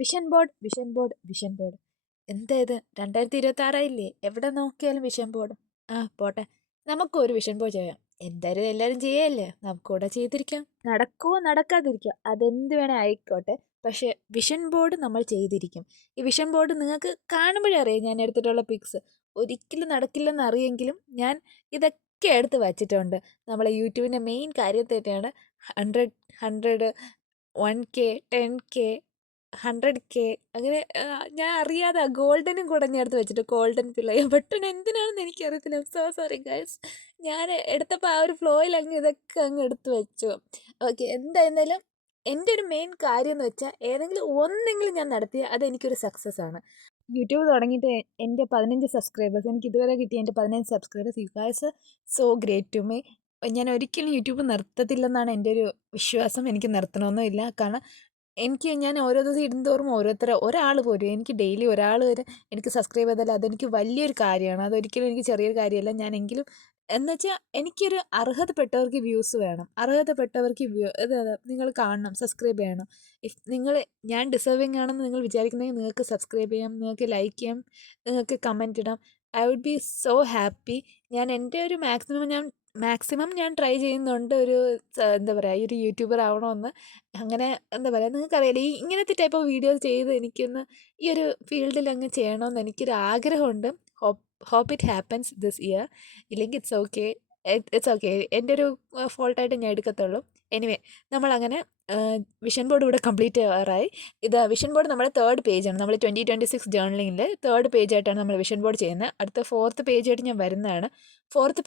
Vision board. എന്താ ഇത്? 2026 എവിടെ നോക്കിയാലും വിഷൻ ബോർഡ്. ആ പോട്ടെ, നമുക്കൊരു വിഷൻ ബോർഡ് ചെയ്യാം. എന്തായാലും എല്ലാവരും ചെയ്യല്ലേ, നമുക്കൂടെ ചെയ്തിരിക്കാം. നടക്കുവോ നടക്കാതിരിക്കുക അതെന്ത് വേണേ ആയിക്കോട്ടെ, പക്ഷെ വിഷൻ ബോർഡ് നമ്മൾ ചെയ്തിരിക്കും. ഈ വിഷൻ ബോർഡ് നിങ്ങൾക്ക് കാണുമ്പോഴേ അറിയാം ഞാൻ എടുത്തിട്ടുള്ള പിക്സ് ഒരിക്കലും നടക്കില്ലെന്ന് അറിയെങ്കിലും ഞാൻ ഇതൊക്കെ എടുത്ത് വച്ചിട്ടുണ്ട്. നമ്മളെ യൂട്യൂബിൻ്റെ മെയിൻ കാര്യത്തെയാണ് 100 1K 10K 100K അങ്ങനെ ഞാൻ അറിയാതെ ഗോൾഡനും കൂടെ ഞാൻ എടുത്ത് വെച്ചിട്ട് ഗോൾഡൻ പിള്ളേ ബട്ടൺ എന്തിനാണെന്ന് എനിക്കറിയത്തില്ല. സോ സോറി ഗൈസ്, ഞാൻ എടുത്തപ്പോൾ ആ ഒരു ഫ്ലോയിൽ ഇതൊക്കെ എടുത്ത് വെച്ചു. ഓക്കെ, എന്തായിരുന്നാലും എൻ്റെ ഒരു മെയിൻ കാര്യം എന്ന് വെച്ചാൽ ഏതെങ്കിലും ഒന്നെങ്കിലും ഞാൻ നടത്തിയ അതെനിക്കൊരു സക്സസ് ആണ്. യൂട്യൂബ് തുടങ്ങിയിട്ട് എൻ്റെ 15 സബ്സ്ക്രൈബേഴ്സ്, എനിക്ക് ഇതുവരെ കിട്ടിയ എൻ്റെ 15 subscribers. You guys so great to me. ഞാൻ ഒരിക്കലും യൂട്യൂബ് നിർത്തത്തില്ലെന്നാണ് എൻ്റെ ഒരു വിശ്വാസം. എനിക്ക് നിർത്തണമെന്നും ഇല്ല. കാരണം ഞാൻ ഓരോ ദിവസം ഇടുന്തോറും ഒരാൾ പോലും എനിക്ക് ഡെയിലി ഒരാൾ വരെ എനിക്ക് സബ്സ്ക്രൈബ് ചെയ്താൽ അതെനിക്ക് വലിയൊരു കാര്യമാണ്. അതൊരിക്കലും എനിക്ക് ചെറിയൊരു കാര്യമല്ല. ഞാനെങ്കിലും എന്നുവെച്ചാൽ എനിക്കൊരു അർഹതപ്പെട്ടവർക്ക് വ്യൂസ് വേണം. അർഹതപ്പെട്ടവർക്ക് നിങ്ങൾ കാണണം, സബ്സ്ക്രൈബ് ചെയ്യണം. ഞാൻ ഡിസേർവിങ് ആണെന്ന് നിങ്ങൾ വിചാരിക്കുന്നെങ്കിൽ നിങ്ങൾക്ക് സബ്സ്ക്രൈബ് ചെയ്യാം, നിങ്ങൾക്ക് ലൈക്ക് ചെയ്യാം, നിങ്ങൾക്ക് കമൻറ്റ് ഇടാം. I would be so happy. ഞാൻ എൻ്റെ ഒരു മാക്സിമം ഞാൻ ട്രൈ ചെയ്യുന്നുണ്ട് എന്താ പറയുക, ഈ ഒരു യൂട്യൂബർ ആവണമെന്ന്. അങ്ങനെ എന്താ പറയുക, നിങ്ങൾക്കറിയാലോ ഇങ്ങനത്തെ ടൈപ്പ് ഓഫ് വീഡിയോസ് ചെയ്ത് എനിക്കൊന്ന് ഈ ഒരു ഫീൽഡിൽ അങ്ങ് ചെയ്യണമെന്ന് എനിക്കൊരു ആഗ്രഹമുണ്ട്. Hope it happens this year. ഇല്ലെങ്കിൽ ഇറ്റ്സ് ഓക്കെ, എൻ്റെ ഒരു ഫോൾട്ടായിട്ട് ഞാൻ എടുക്കത്തുള്ളൂ. എനിവേ, നമ്മളങ്ങനെ വിഷൻ ബോർഡ് ഇവിടെ കംപ്ലീറ്റ് ആവാറായി. ഇത് വിഷൻ ബോർഡ് നമ്മുടെ 3rd പേജാണ്. നമ്മൾ 2026 ജേർണലിങ്ങിൽ 3rd പേജായിട്ടാണ് നമ്മൾ വിഷൻ ബോർഡ് ചെയ്യുന്നത്. അടുത്ത 4th പേജായിട്ട് ഞാൻ വരുന്നതാണ്. 4th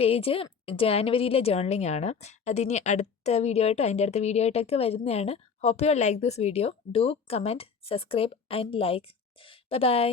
പേജ് ജാനുവരിയിലെ ജേർണലിംഗ് ആണ്. അതിനി അടുത്ത വീഡിയോ ആയിട്ടോ അതിൻ്റെ അടുത്ത വീഡിയോ ആയിട്ടൊക്കെ വരുന്നതാണ്. Hope you like this video. Do comment, subscribe and like. Bye by.